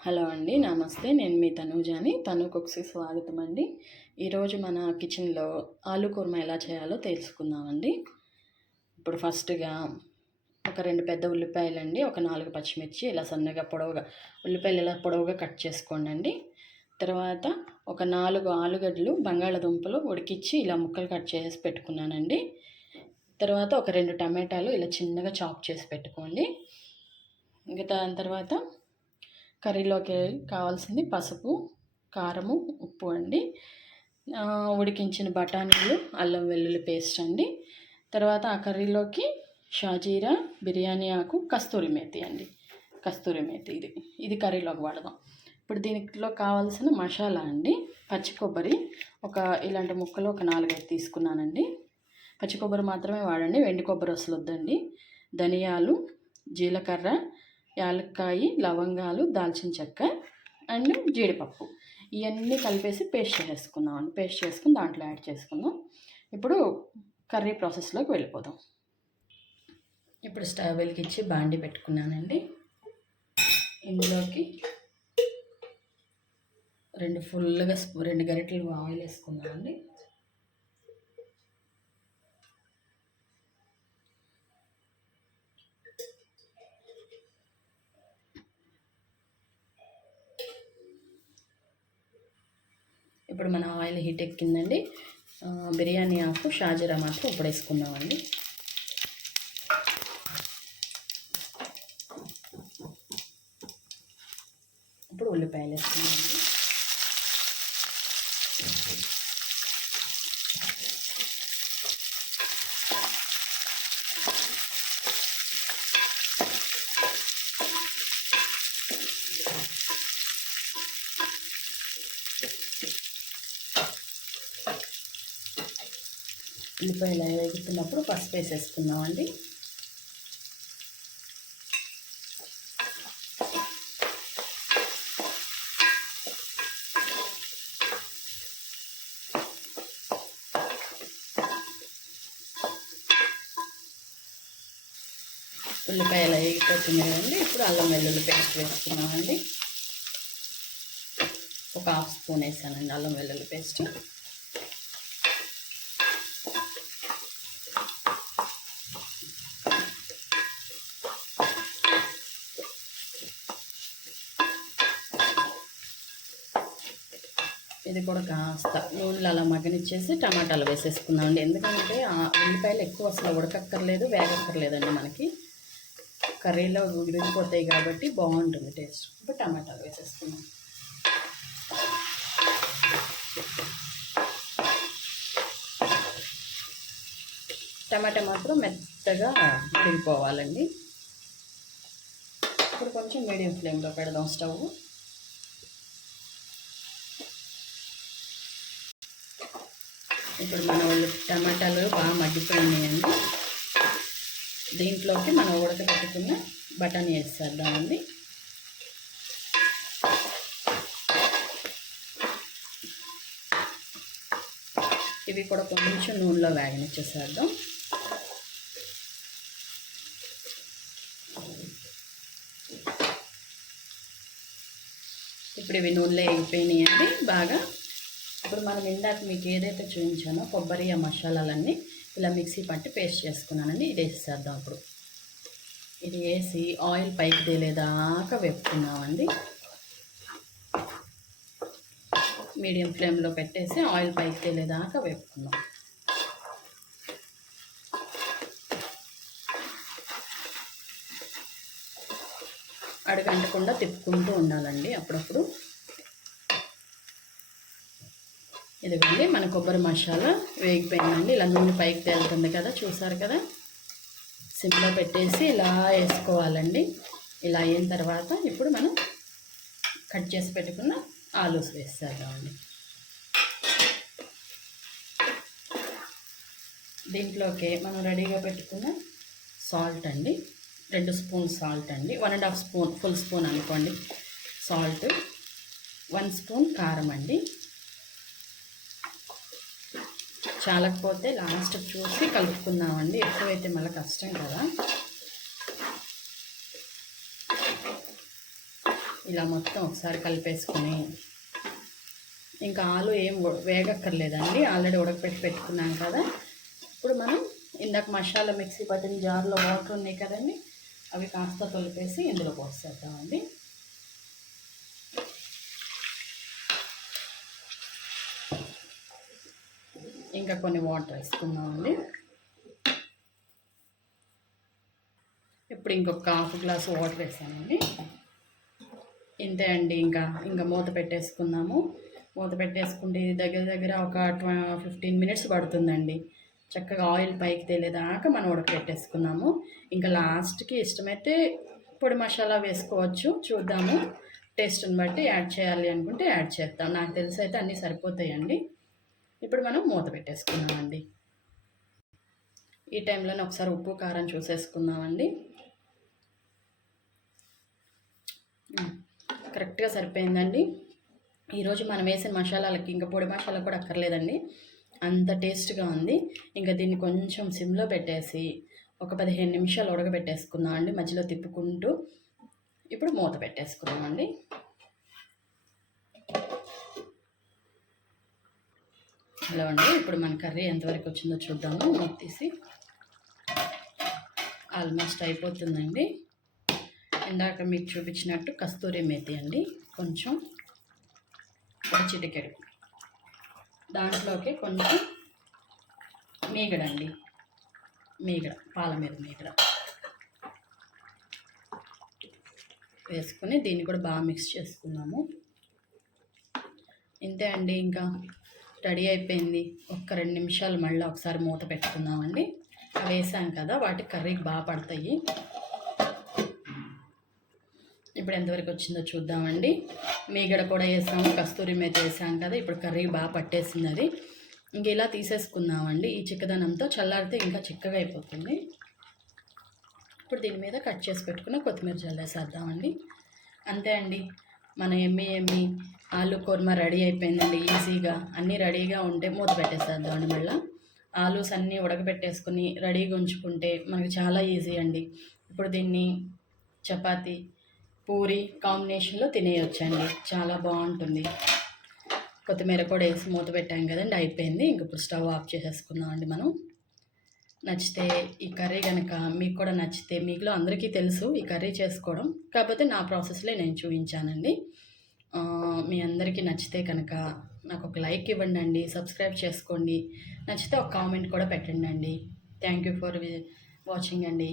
Hello అండి, నమస్తే. నేను మీ తనూజాని. తను కుక్స్కి స్వాగతం అండి. ఈరోజు మన కిచెన్లో ఆలు కుర్మా ఎలా చేయాలో తెలుసుకుందామండి. ఇప్పుడు ఫస్ట్గా ఒక 2 పెద్ద ఉల్లిపాయలండి, ఒక 4 పచ్చిమిర్చి ఇలా సన్నగా పొడవుగా ఉల్లిపాయలు ఇలా పొడవుగా కట్ చేసుకోండి. తర్వాత ఒక 4 ఆలుగడ్డలు బంగాళాదుంపలు ఉడికించి ఇలా ముక్కలు కట్ చేసి పెట్టుకున్నానండి. తర్వాత ఒక 2 టమాటాలు ఇలా చిన్నగా చాప్ చేసి పెట్టుకోండి. ఇంకా దాని తర్వాత కర్రీలోకి కావాల్సింది పసుపు, కారము, ఉప్పు అండి. ఉడికించిన బఠానీలు, అల్లం వెల్లుల్లి పేస్ట్ అండి. తర్వాత ఆ కర్రీలోకి షాజీరా, బిర్యానీ ఆకు, కస్తూరి మేతి అండి. కస్తూరి మేతి ఇది కర్రీలోకి వాడదాం. ఇప్పుడు దీనిలో కావాల్సిన మసాలా అండి. పచ్చి కొబ్బరి ఇలాంటి ముక్కలు ఒక 4-5 తీసుకున్నానండి. పచ్చి కొబ్బరి మాత్రమే వాడండి, వెండి కొబ్బరి అసలు వద్దండి. ధనియాలు, జీలకర్ర, యాలక్కాయ, లవంగాలు, దాల్చిన చెక్క అండ్ జీడిపప్పు ఇవన్నీ కలిపేసి పేస్ట్ చేసుకుందామండి. పేస్ట్ చేసుకుని దాంట్లో యాడ్ చేసుకుందాం. ఇప్పుడు కర్రీ ప్రాసెస్లోకి వెళ్ళిపోదాం. ఇప్పుడు స్టవ్ వెలిగించి బాండి పెట్టుకున్నానండి. ఇందులోకి 2 గరిటెలు ఆయిల్ వేసుకున్నామండి. ఇప్పుడు మన ఆయిల్ హీట్ ఎక్కిందండి. బిర్యానీ ఆకు, షాజీరా మాత్రం ఇప్పుడు వేసుకుందామండి. ఇప్పుడు ఉల్లిపాయలు వేసుకుందామండి. ఉల్లిపాయలు వేగుతున్నప్పుడు పసుపు వేసేసుకుందామండి. ఉల్లిపాయలు వేగిపోతున్నాయి కదండి. ఇప్పుడు అల్లం వెల్లుల్లి పేస్ట్ వేసుకున్నామండి. ఒక 1/2 స్పూన్ వేసానండి అల్లం వెల్లుల్లి పేస్ట్. ఇది కూడా కాస్త నూనెలో అలా మగ్గనిచ్చేసి టమాటాలు వేసేసుకుందామండి. ఎందుకంటే ఉల్లిపాయలు ఎక్కువ అసలు ఉడకక్కర్లేదు, వేగక్కర్లేదండి. మనకి కర్రీలో విరిగిపోతాయి కాబట్టి బాగుంటుంది టేస్ట్. ఇప్పుడు టమాటాలు వేసేసుకుందాం. టమాటా మాత్రం మెత్తగా ఉడికిపోవాలండి. ఇప్పుడు కొంచెం మీడియం ఫ్లేమ్లో పెడదాం స్టవ్. ఇప్పుడు మన టమాటాలు బాగా మగ్గిపోయినాయండి. దీంట్లోకి మనం ఉడకబెట్టుకున్న బఠానీ వేసేద్దామండి. ఇవి కూడా కొంచెం నూనెలో వేగనిచ్చేసేద్దాం. ఇప్పుడు ఇవి నూనెలో వేగిపోయినాయండి బాగా. ఇప్పుడు మనం ఇందాక మీకు ఏదైతే చూపించానో కొబ్బరి ఆ మసాలాలన్నీ ఇలా మిక్సీ పట్టి పేస్ట్ చేసుకున్నానండి. ఇది వేసేద్దాం. ఇప్పుడు ఇది వేసి ఆయిల్ పైకి తేలేదాకా వేపుకున్నామండి. మీడియం ఫ్లేమ్లో పెట్టేసి ఆయిల్ పైకి తేలేదాకా వేపుకున్నాం. అడుగంటకుండా తిప్పుకుంటూ ఉండాలండి అప్పుడప్పుడు. ఇదిగోండి మన కొబ్బరి మసాలా వేగిపోయిందండి. ఇలా నూనె పైకి తేలుతుంది కదా, చూసారు కదా. సిమ్లో పెట్టేసి ఇలా వేసుకోవాలండి. ఇలా అయిన తర్వాత ఇప్పుడు మనం కట్ చేసి పెట్టుకున్న ఆలూస్ వేసేద్దామండి. దీంట్లోకి మనం రెడీగా పెట్టుకున్న సాల్ట్ అండి, 2 స్పూన్ సాల్ట్ అండి, 1.5 స్పూన్ ఫుల్ స్పూన్ అనుకోండి సాల్ట్, 1 స్పూన్ కారం అండి. చాలకపోతే లాస్ట్ చూసి కలుపుకుందామండి, ఎక్కువైతే మళ్ళీ కష్టం కదా. ఇలా మొత్తం ఒకసారి కలిపేసుకొని, ఇంకా ఆలు ఏం వేగక్కర్లేదండి, ఆల్రెడీ ఉడకపెట్టి పెట్టుకున్నాం కదా. ఇప్పుడు మనం ఇందాక మసాలా మిక్సీ పట్టిన జార్లో వాటర్ ఉన్నాయి కదండి, అవి కాస్త తొలిపేసి ఇందులో పోసేద్దామండి. ఇంకా కొన్ని వాటర్ వేసుకుందామండి. ఇప్పుడు ఇంకొక హాఫ్ గ్లాస్ వాటర్ వేసానండి. ఇంతే అండి. ఇంకా మూత పెట్టేసుకుందాము. మూత పెట్టేసుకుంటే దగ్గర దగ్గర ఒక 15 మినిట్స్ పడుతుందండి. చక్కగా ఆయిల్ పైకి తేలేదాకా మనం ఉడకబెట్టేసుకున్నాము. ఇంకా లాస్ట్కి ఇష్టమైతే పొడి మసాలా వేసుకోవచ్చు, చూద్దాము. టేస్ట్ని బట్టి యాడ్ చేయాలి అనుకుంటే యాడ్ చేద్దాం. నాకు తెలిసి అయితే అన్నీ సరిపోతాయండి. ఇప్పుడు మనం మూత పెట్టేసుకుందామండి. ఈ టైంలోనే ఒకసారి ఉప్పు కారం చూసేసుకుందామండి. కరెక్ట్గా సరిపోయిందండి. ఈరోజు మనం వేసిన మసాలాలకి ఇంకా పొడి మసాలా కూడా అక్కర్లేదండి, అంత టేస్ట్గా ఉంది. ఇంకా దీన్ని కొంచెం సిమ్లో పెట్టేసి ఒక 15 నిమిషాలు ఉడకబెట్టేసుకుందాం అండి, మధ్యలో తిప్పుకుంటూ. ఇప్పుడు మూత పెట్టేసుకుందామండి. హలో అండి, ఇప్పుడు మన కర్రీ ఎంతవరకు వచ్చిందో చూద్దాము. మూత తీసి ఆల్మోస్ట్ అయిపోతుందండి. ఇందాక మీకు చూపించినట్టు కస్తూరి మేతి అండి, కొంచెం చిటికెడు, దాంట్లోకి కొంచెం మీగడండి, పాల మీద మీగడ వేసుకొని దీన్ని కూడా బాగా మిక్స్ చేసుకున్నాము. ఇంతే అండి, ఇంకా రెడీ అయిపోయింది. ఒక్క 2 నిమిషాలు మళ్ళీ ఒకసారి మూత పెట్టుకుందామండి. వేసాం కదా, వాటికి కర్రీకి బాగా పడతాయి. ఇప్పుడు ఎంతవరకు వచ్చిందో చూద్దామండి. మీగడ కూడా వేసాము, కస్తూరి మేతి వేసాం కదా, ఇప్పుడు కర్రీకి బాగా పట్టేసింది అది. ఇంక ఇలా తీసేసుకుందామండి. ఈ చిక్కదనంతో చల్లారితే ఇంకా చిక్కగా అయిపోతుంది. ఇప్పుడు దీని మీద కట్ చేసి పెట్టుకున్న కొత్తిమీర జల్లేసేద్దామండి. అంతే అండి, మన ఎమ్మి ఆలు కుర్మా రెడీ అయిపోయిందండి. ఈజీగా అన్నీ రెడీగా ఉంటే మూత పెట్టేసేద్దామండి. మళ్ళీ ఆలూస్ అన్నీ ఉడకబెట్టేసుకుని రెడీగా ఉంచుకుంటే మనకి చాలా ఈజీ అండి. ఇప్పుడు దీన్ని చపాతీ, పూరి కాంబినేషన్లో తినేయొచ్చండి, చాలా బాగుంటుంది. కొత్తిమీర కూడా వేసి మూత పెట్టాం కదండి, అయిపోయింది. ఇంక ఇప్పుడు స్టవ్ ఆఫ్ చేసేసుకుందామండి మనం. నచ్చితే ఈ కర్రీ కనుక మీకు కూడా నచ్చితే, మీకులో అందరికీ తెలుసు ఈ కర్రీ చేసుకోవడం, కాకపోతే నా ప్రాసెస్లో నేను చూపించానండి. మీ అందరికీ నచ్చితే కనుక నాకు ఒక లైక్ ఇవ్వండి అండి, సబ్స్క్రైబ్ చేసుకోండి, నచ్చితే ఒక కామెంట్ కూడా పెట్టండి అండి. థ్యాంక్ యూ ఫర్ వాచింగ్ అండి.